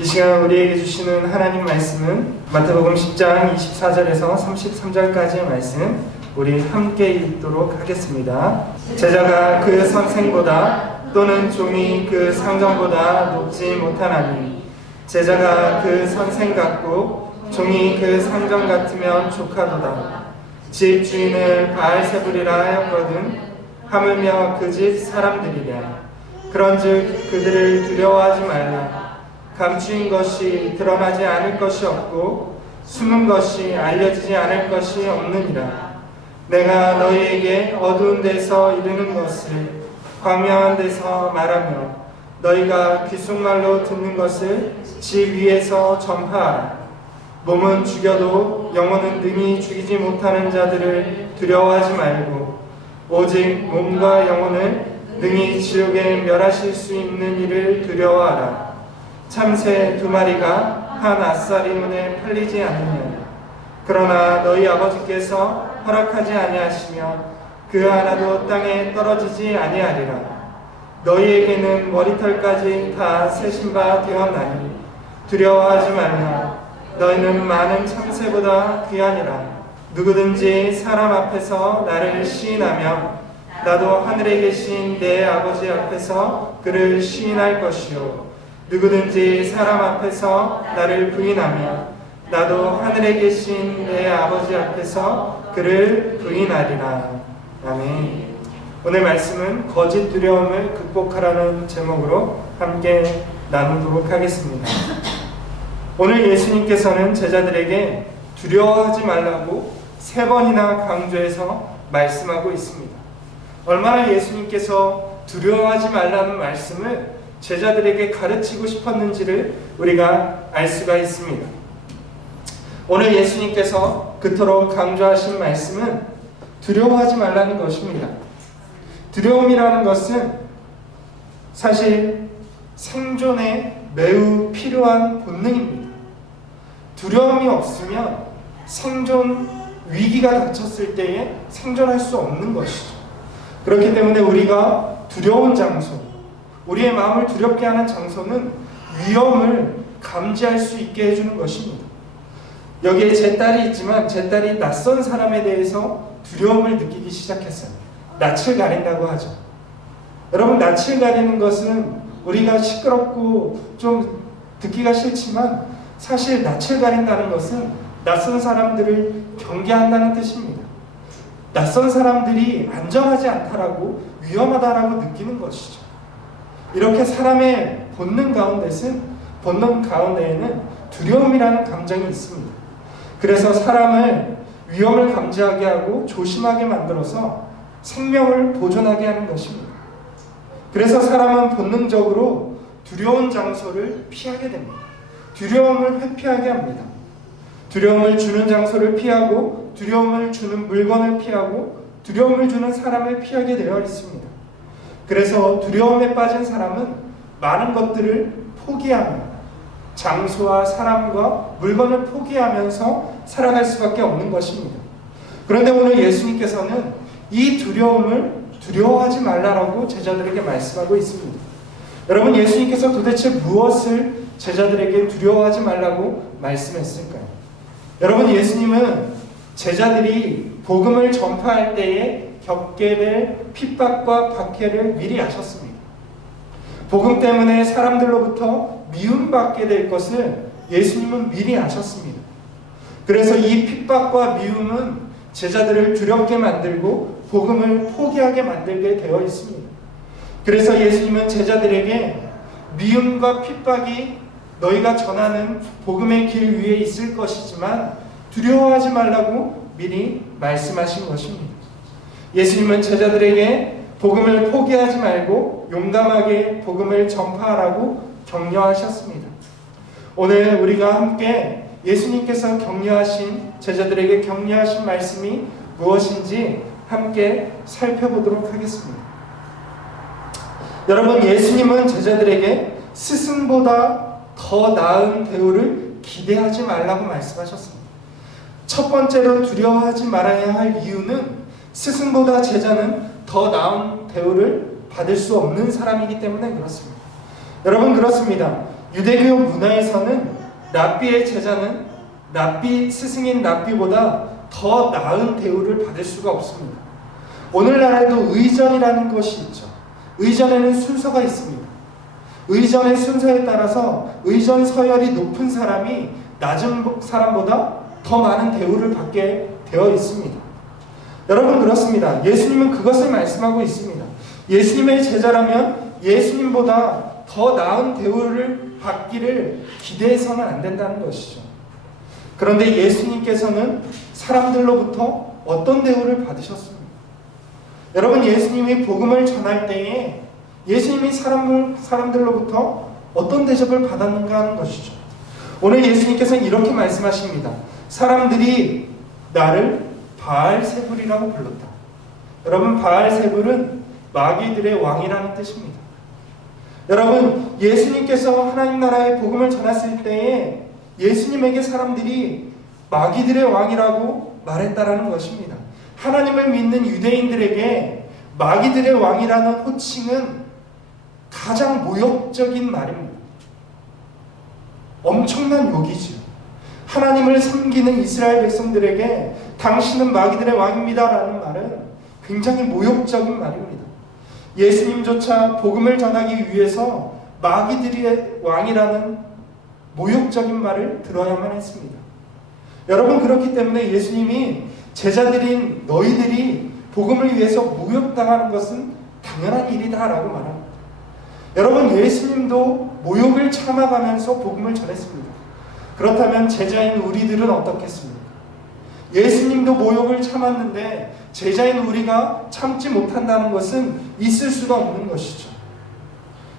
이 시간 우리에게 주시는 하나님 말씀은 마태복음 10장 24절에서 33절까지의 말씀, 우리 함께 읽도록 하겠습니다. 제자가 그 선생보다 또는 종이 그 상전보다 높지 못하나니, 제자가 그 선생 같고 종이 그 상전 같으면 족하도다. 집 주인을 바알세불이라 하였거든 하물며 그 집 사람들이랴. 그런즉 그들을 두려워하지 말라. 감추인 것이 드러나지 않을 것이 없고 숨은 것이 알려지지 않을 것이 없느니라. 내가 너희에게 어두운 데서 이르는 것을 광야한 데서 말하며 너희가 귓속말로 듣는 것을 집 위에서 전파하라. 몸은 죽여도 영혼은 능히 죽이지 못하는 자들을 두려워하지 말고 오직 몸과 영혼을 능히 지옥에 멸하실 수 있는 이를 두려워하라. 참새 2마리가 한 앗사리문에 팔리지 않느냐. 그러나 너희 아버지께서 허락하지 아니하시며 그 하나도 땅에 떨어지지 아니하리라. 너희에게는 머리털까지 다 세신 바 되었나니 두려워하지 말라. 너희는 많은 참새보다 귀하니라. 누구든지 사람 앞에서 나를 시인하면 나도 하늘에 계신 내 아버지 앞에서 그를 시인할 것이요, 누구든지 사람 앞에서 나를 부인하면 나도 하늘에 계신 내 아버지 앞에서 그를 부인하리라. 아멘. 오늘 말씀은 거짓 두려움을 극복하라는 제목으로 함께 나누도록 하겠습니다. 오늘 예수님께서는 제자들에게 두려워하지 말라고 3번이나 강조해서 말씀하고 있습니다. 얼마나 예수님께서 두려워하지 말라는 말씀을 제자들에게 가르치고 싶었는지를 우리가 알 수가 있습니다. 오늘 예수님께서 그토록 강조하신 말씀은 두려워하지 말라는 것입니다. 두려움이라는 것은 사실 생존에 매우 필요한 본능입니다. 두려움이 없으면 생존 위기가 닥쳤을 때에 생존할 수 없는 것이죠. 그렇기 때문에 우리가 두려운 장소, 우리의 마음을 두렵게 하는 장소는 위험을 감지할 수 있게 해주는 것입니다. 여기에 제 딸이 있지만 제 딸이 낯선 사람에 대해서 두려움을 느끼기 시작했어요. 낯을 가린다고 하죠. 여러분, 낯을 가리는 것은 우리가 시끄럽고 좀 듣기가 싫지만 사실 낯을 가린다는 것은 낯선 사람들을 경계한다는 뜻입니다. 낯선 사람들이 안전하지 않다라고, 위험하다라고 느끼는 것이죠. 이렇게 사람의 본능 가운데에는 두려움이라는 감정이 있습니다. 그래서 사람을 위험을 감지하게 하고 조심하게 만들어서 생명을 보존하게 하는 것입니다. 그래서 사람은 본능적으로 두려운 장소를 피하게 됩니다. 두려움을 회피하게 합니다. 두려움을 주는 장소를 피하고, 두려움을 주는 물건을 피하고, 두려움을 주는 사람을 피하게 되어 있습니다. 그래서 두려움에 빠진 사람은 많은 것들을 포기하며, 장소와 사람과 물건을 포기하면서 살아갈 수밖에 없는 것입니다. 그런데 오늘 예수님께서는 이 두려움을 두려워하지 말라라고 제자들에게 말씀하고 있습니다. 여러분, 예수님께서 도대체 무엇을 제자들에게 두려워하지 말라고 말씀했을까요? 여러분, 예수님은 제자들이 복음을 전파할 때에 겪게 될 핍박과 박해를 미리 아셨습니다. 복음 때문에 사람들로부터 미움받게 될 것을 예수님은 미리 아셨습니다. 그래서 이 핍박과 미움은 제자들을 두렵게 만들고 복음을 포기하게 만들게 되어 있습니다. 그래서 예수님은 제자들에게 미움과 핍박이 너희가 전하는 복음의 길 위에 있을 것이지만 두려워하지 말라고 미리 말씀하신 것입니다. 예수님은 제자들에게 복음을 포기하지 말고 용감하게 복음을 전파하라고 격려하셨습니다. 오늘 우리가 함께 예수님께서 격려하신, 제자들에게 격려하신 말씀이 무엇인지 함께 살펴보도록 하겠습니다. 여러분, 예수님은 제자들에게 스승보다 더 나은 대우를 기대하지 말라고 말씀하셨습니다. 첫 번째로 두려워하지 말아야 할 이유는 스승보다 제자는 더 나은 대우를 받을 수 없는 사람이기 때문에 그렇습니다. 여러분, 그렇습니다. 유대교 문화에서는 랍비의 제자는 스승인 랍비보다 더 나은 대우를 받을 수가 없습니다. 오늘날에도 의전이라는 것이 있죠. 의전에는 순서가 있습니다. 의전의 순서에 따라서 의전 서열이 높은 사람이 낮은 사람보다 더 많은 대우를 받게 되어 있습니다. 여러분, 그렇습니다. 예수님은 그것을 말씀하고 있습니다. 예수님의 제자라면 예수님보다 더 나은 대우를 받기를 기대해서는 안 된다는 것이죠. 그런데 예수님께서는 사람들로부터 어떤 대우를 받으셨습니까? 여러분, 예수님이 복음을 전할 때에 예수님이 사람들로부터 어떤 대접을 받았는가 하는 것이죠. 오늘 예수님께서는 이렇게 말씀하십니다. 사람들이 나를 바알세불이라고 불렀다. 여러분, 바알세불은 마귀들의 왕이라는 뜻입니다. 여러분, 예수님께서 하나님 나라의 복음을 전했을 때에 예수님에게 사람들이 마귀들의 왕이라고 말했다라는 것입니다. 하나님을 믿는 유대인들에게 마귀들의 왕이라는 호칭은 가장 모욕적인 말입니다. 엄청난 욕이죠. 하나님을 섬기는 이스라엘 백성들에게 당신은 마귀들의 왕입니다라는 말은 굉장히 모욕적인 말입니다. 예수님조차 복음을 전하기 위해서 마귀들의 왕이라는 모욕적인 말을 들어야만 했습니다. 여러분, 그렇기 때문에 예수님이 제자들인 너희들이 복음을 위해서 모욕당하는 것은 당연한 일이다라고 말합니다. 여러분, 예수님도 모욕을 참아가면서 복음을 전했습니다. 그렇다면 제자인 우리들은 어떻겠습니까? 예수님도 모욕을 참았는데 제자인 우리가 참지 못한다는 것은 있을 수가 없는 것이죠.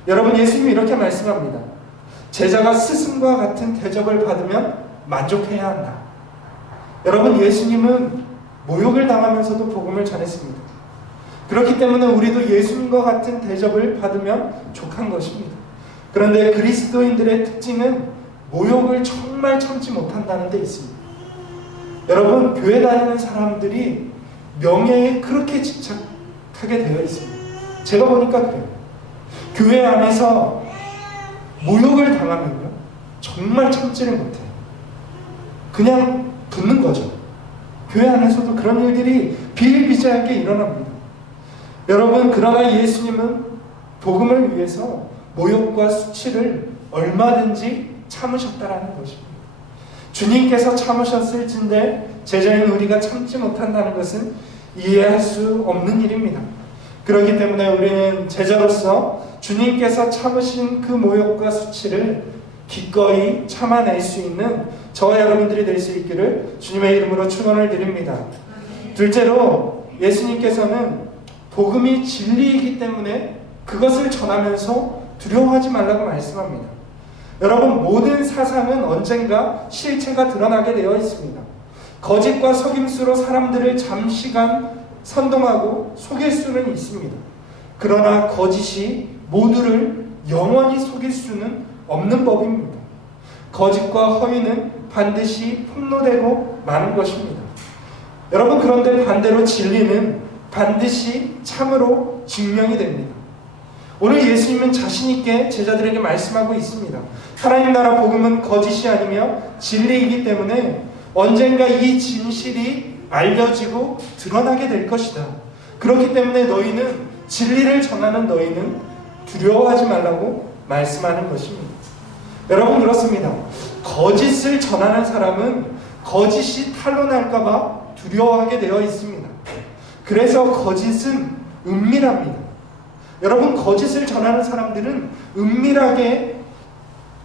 여러분, 예수님이 이렇게 말씀합니다. 제자가 스승과 같은 대접을 받으면 만족해야 한다. 여러분, 예수님은 모욕을 당하면서도 복음을 전했습니다. 그렇기 때문에 우리도 예수님과 같은 대접을 받으면 족한 것입니다. 그런데 그리스도인들의 특징은 모욕을 정말 참지 못한다는 데 있습니다. 여러분, 교회 다니는 사람들이 명예에 그렇게 집착하게 되어 있습니다. 제가 보니까 그래요. 교회 안에서 모욕을 당하면요, 정말 참지를 못해요. 그냥 붙는 거죠. 교회 안에서도 그런 일들이 비일비재하게 일어납니다. 여러분, 그러나 예수님은 복음을 위해서 모욕과 수치를 얼마든지 참으셨다라는 것입니다. 주님께서 참으셨을진데 제자인 우리가 참지 못한다는 것은 이해할 수 없는 일입니다. 그렇기 때문에 우리는 제자로서 주님께서 참으신 그 모욕과 수치를 기꺼이 참아낼 수 있는 저와 여러분들이 될 수 있기를 주님의 이름으로 축원을 드립니다. 둘째로, 예수님께서는 복음이 진리이기 때문에 그것을 전하면서 두려워하지 말라고 말씀합니다. 여러분, 모든 사상은 언젠가 실체가 드러나게 되어 있습니다. 거짓과 속임수로 사람들을 잠시간 선동하고 속일 수는 있습니다. 그러나 거짓이 모두를 영원히 속일 수는 없는 법입니다. 거짓과 허위는 반드시 폭로되고 마는 것입니다. 여러분, 그런데 반대로 진리는 반드시 참으로 증명이 됩니다. 오늘 예수님은 자신 있게 제자들에게 말씀하고 있습니다. 하나님 나라 복음은 거짓이 아니며 진리이기 때문에 언젠가 이 진실이 알려지고 드러나게 될 것이다. 그렇기 때문에 너희는, 진리를 전하는 너희는 두려워하지 말라고 말씀하는 것입니다. 여러분, 그렇습니다. 거짓을 전하는 사람은 거짓이 탄로날까봐 두려워하게 되어 있습니다. 그래서 거짓은 은밀합니다. 여러분, 거짓을 전하는 사람들은 은밀하게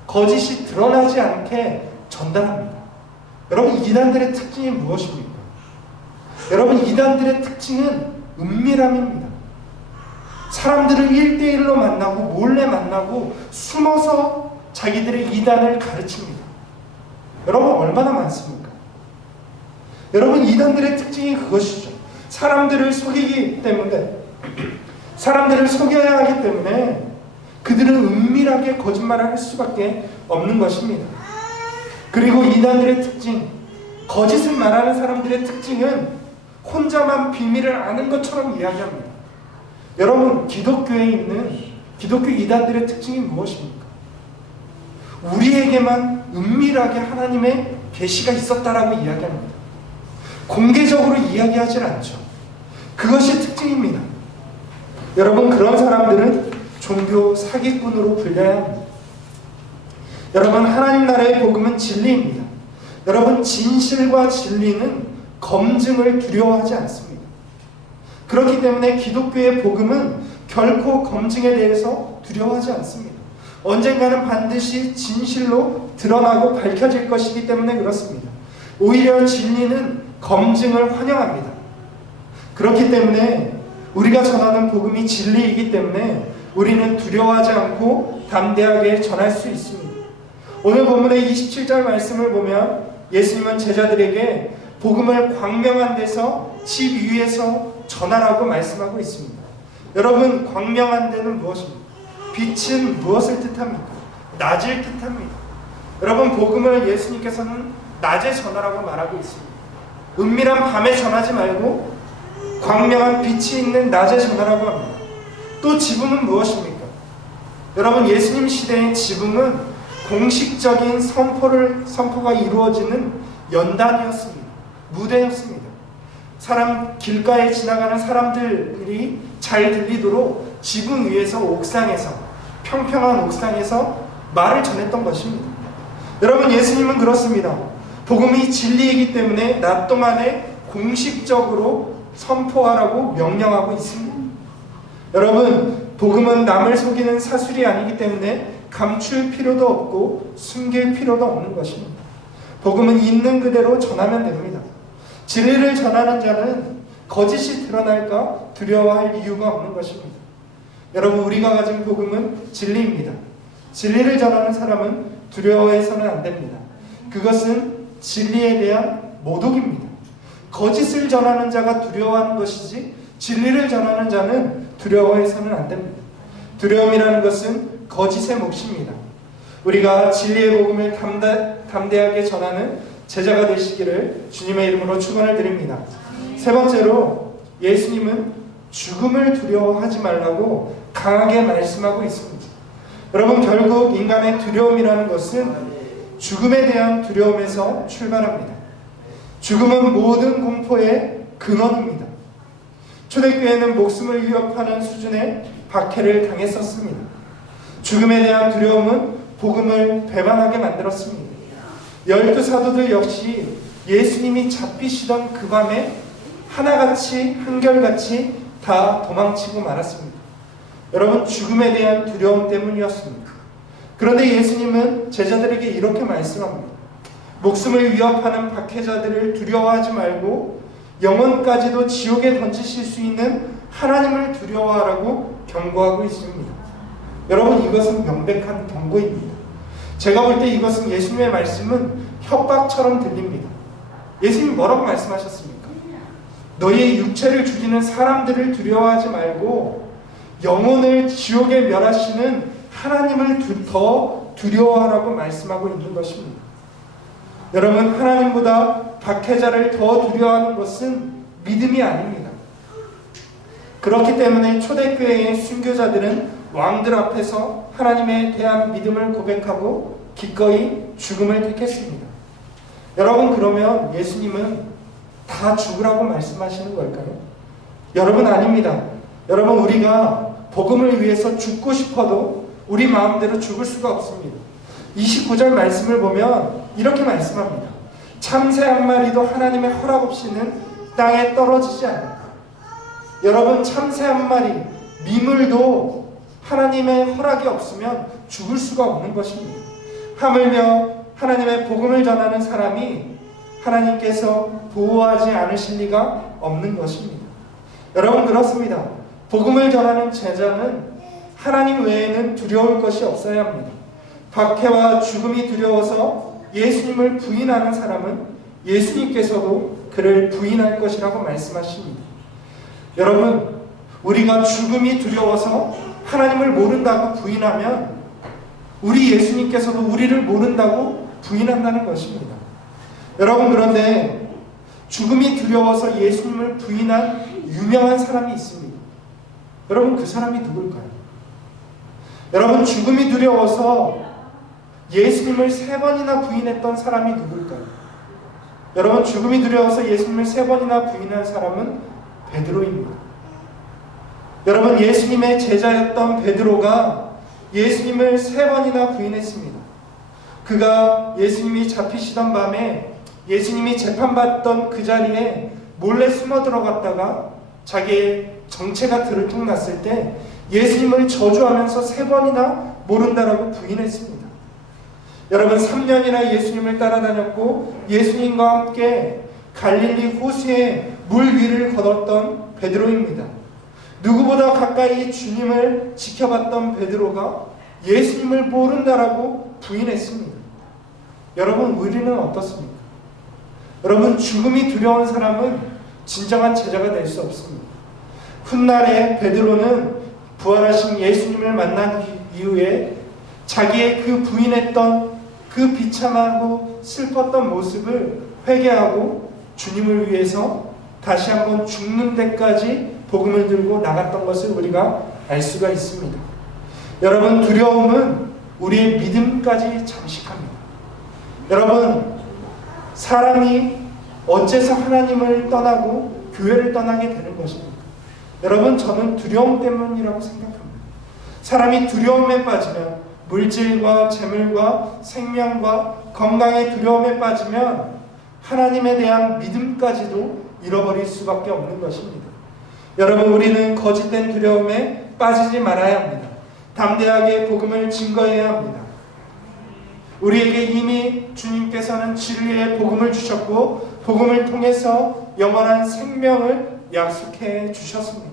거짓이 드러나지 않게 전달합니다. 여러분, 이단들의 특징이 무엇입니까? 여러분, 이단들의 특징은 은밀함입니다. 사람들을 1대1로 만나고 몰래 만나고 숨어서 자기들의 이단을 가르칩니다. 여러분, 얼마나 많습니까? 여러분, 이단들의 특징이 그것이죠. 사람들을 속이기 때문에, 사람들을 속여야 하기 때문에 그들은 은밀하게 거짓말을 할 수밖에 없는 것입니다. 그리고 이단들의 특징, 거짓을 말하는 사람들의 특징은 혼자만 비밀을 아는 것처럼 이야기합니다. 여러분, 기독교에 있는 기독교 이단들의 특징이 무엇입니까? 우리에게만 은밀하게 하나님의 계시가 있었다라고 이야기합니다. 공개적으로 이야기하지 않죠. 그것이 특징입니다. 여러분, 그런 사람들은 종교 사기꾼으로 불려야 합니다. 여러분, 하나님 나라의 복음은 진리입니다. 여러분, 진실과 진리는 검증을 두려워하지 않습니다. 그렇기 때문에 기독교의 복음은 결코 검증에 대해서 두려워하지 않습니다. 언젠가는 반드시 진실로 드러나고 밝혀질 것이기 때문에 그렇습니다. 오히려 진리는 검증을 환영합니다. 그렇기 때문에 우리가 전하는 복음이 진리이기 때문에 우리는 두려워하지 않고 담대하게 전할 수 있습니다. 오늘 본문의 27절 말씀을 보면 예수님은 제자들에게 복음을 광명한 데서 집 위에서 전하라고 말씀하고 있습니다. 여러분, 광명한 데는 무엇입니까? 빛은 무엇을 뜻합니까? 낮을 뜻합니다. 여러분, 복음을 예수님께서는 낮에 전하라고 말하고 있습니다. 은밀한 밤에 전하지 말고 광명한 빛이 있는 낮에 전하라고 합니다. 또 지붕은 무엇입니까? 여러분, 예수님 시대의 지붕은 공식적인 선포가 이루어지는 연단이었습니다. 무대였습니다. 길가에 지나가는 사람들이 잘 들리도록 지붕 위에서 옥상에서, 평평한 옥상에서 말을 전했던 것입니다. 여러분, 예수님은 그렇습니다. 복음이 진리이기 때문에 낮 동안에 공식적으로 선포하라고 명령하고 있습니다. 여러분, 복음은 남을 속이는 사술이 아니기 때문에 감출 필요도 없고 숨길 필요도 없는 것입니다. 복음은 있는 그대로 전하면 됩니다. 진리를 전하는 자는 거짓이 드러날까 두려워할 이유가 없는 것입니다. 여러분, 우리가 가진 복음은 진리입니다. 진리를 전하는 사람은 두려워해서는 안 됩니다. 그것은 진리에 대한 모독입니다. 거짓을 전하는 자가 두려워하는 것이지 진리를 전하는 자는 두려워해서는 안 됩니다. 두려움이라는 것은 거짓의 몫입니다. 우리가 진리의 복음을 담대하게 전하는 제자가 되시기를 주님의 이름으로 축원을 드립니다. 세 번째로, 예수님은 죽음을 두려워하지 말라고 강하게 말씀하고 있습니다. 여러분, 결국 인간의 두려움이라는 것은 죽음에 대한 두려움에서 출발합니다. 죽음은 모든 공포의 근원입니다. 초대교회는 목숨을 위협하는 수준의 박해를 당했었습니다. 죽음에 대한 두려움은 복음을 배반하게 만들었습니다. 12사도들 역시 예수님이 잡히시던 그 밤에 하나같이, 한결같이 다 도망치고 말았습니다. 여러분, 죽음에 대한 두려움 때문이었습니다. 그런데 예수님은 제자들에게 이렇게 말씀합니다. 목숨을 위협하는 박해자들을 두려워하지 말고 영혼까지도 지옥에 던지실 수 있는 하나님을 두려워하라고 경고하고 있습니다. 여러분, 이것은 명백한 경고입니다. 제가 볼 때 이것은 예수님의 말씀은 협박처럼 들립니다. 예수님이 뭐라고 말씀하셨습니까? 너희의 육체를 죽이는 사람들을 두려워하지 말고 영혼을 지옥에 멸하시는 하나님을 더 두려워하라고 말씀하고 있는 것입니다. 여러분, 하나님보다 박해자를 더 두려워하는 것은 믿음이 아닙니다. 그렇기 때문에 초대교회의 순교자들은 왕들 앞에서 하나님에 대한 믿음을 고백하고 기꺼이 죽음을 택했습니다. 여러분, 그러면 예수님은 다 죽으라고 말씀하시는 걸까요? 여러분, 아닙니다. 여러분, 우리가 복음을 위해서 죽고 싶어도 우리 마음대로 죽을 수가 없습니다. 29절 말씀을 보면 이렇게 말씀합니다. 참새 한 마리도 하나님의 허락 없이는 땅에 떨어지지 않는다. 여러분, 참새 한 마리, 미물도 하나님의 허락이 없으면 죽을 수가 없는 것입니다. 하물며 하나님의 복음을 전하는 사람이 하나님께서 보호하지 않으실 리가 없는 것입니다. 여러분, 그렇습니다. 복음을 전하는 제자는 하나님 외에는 두려울 것이 없어야 합니다. 박해와 죽음이 두려워서 예수님을 부인하는 사람은 예수님께서도 그를 부인할 것이라고 말씀하십니다. 여러분, 우리가 죽음이 두려워서 하나님을 모른다고 부인하면 우리 예수님께서도 우리를 모른다고 부인한다는 것입니다. 여러분, 그런데 죽음이 두려워서 예수님을 부인한 유명한 사람이 있습니다. 여러분, 그 사람이 누굴까요? 여러분, 죽음이 두려워서 예수님을 3번이나 부인했던 사람이 누굴까요? 여러분, 죽음이 두려워서 예수님을 3번이나 부인한 사람은 베드로입니다. 여러분, 예수님의 제자였던 베드로가 예수님을 3번이나 부인했습니다. 그가 예수님이 잡히시던 밤에 예수님이 재판받던 그 자리에 몰래 숨어 들어갔다가 자기의 정체가 들통났을 때 예수님을 저주하면서 3번이나 모른다라고 부인했습니다. 여러분, 3년이나 예수님을 따라다녔고 예수님과 함께 갈릴리 호수의 물 위를 걸었던 베드로입니다. 누구보다 가까이 주님을 지켜봤던 베드로가 예수님을 모른다라고 부인했습니다. 여러분, 우리는 어떻습니까? 여러분, 죽음이 두려운 사람은 진정한 제자가 될 수 없습니다. 훗날에 베드로는 부활하신 예수님을 만난 이후에 자기의 그 부인했던 그 비참하고 슬펐던 모습을 회개하고 주님을 위해서 다시 한번 죽는 데까지 복음을 들고 나갔던 것을 우리가 알 수가 있습니다. 여러분, 두려움은 우리의 믿음까지 잠식합니다. 여러분, 사람이 어째서 하나님을 떠나고 교회를 떠나게 되는 것입니까? 여러분, 저는 두려움 때문이라고 생각합니다. 사람이 두려움에 빠지면, 물질과 재물과 생명과 건강의 두려움에 빠지면 하나님에 대한 믿음까지도 잃어버릴 수밖에 없는 것입니다. 여러분, 우리는 거짓된 두려움에 빠지지 말아야 합니다. 담대하게 복음을 증거해야 합니다. 우리에게 이미 주님께서는 진리의 복음을 주셨고 복음을 통해서 영원한 생명을 약속해 주셨습니다.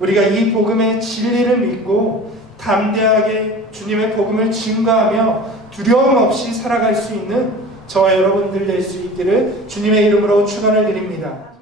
우리가 이 복음의 진리를 믿고 담대하게 주님의 복음을 증거하며 두려움 없이 살아갈 수 있는 저와 여러분들 될 수 있기를 주님의 이름으로 축원을 드립니다.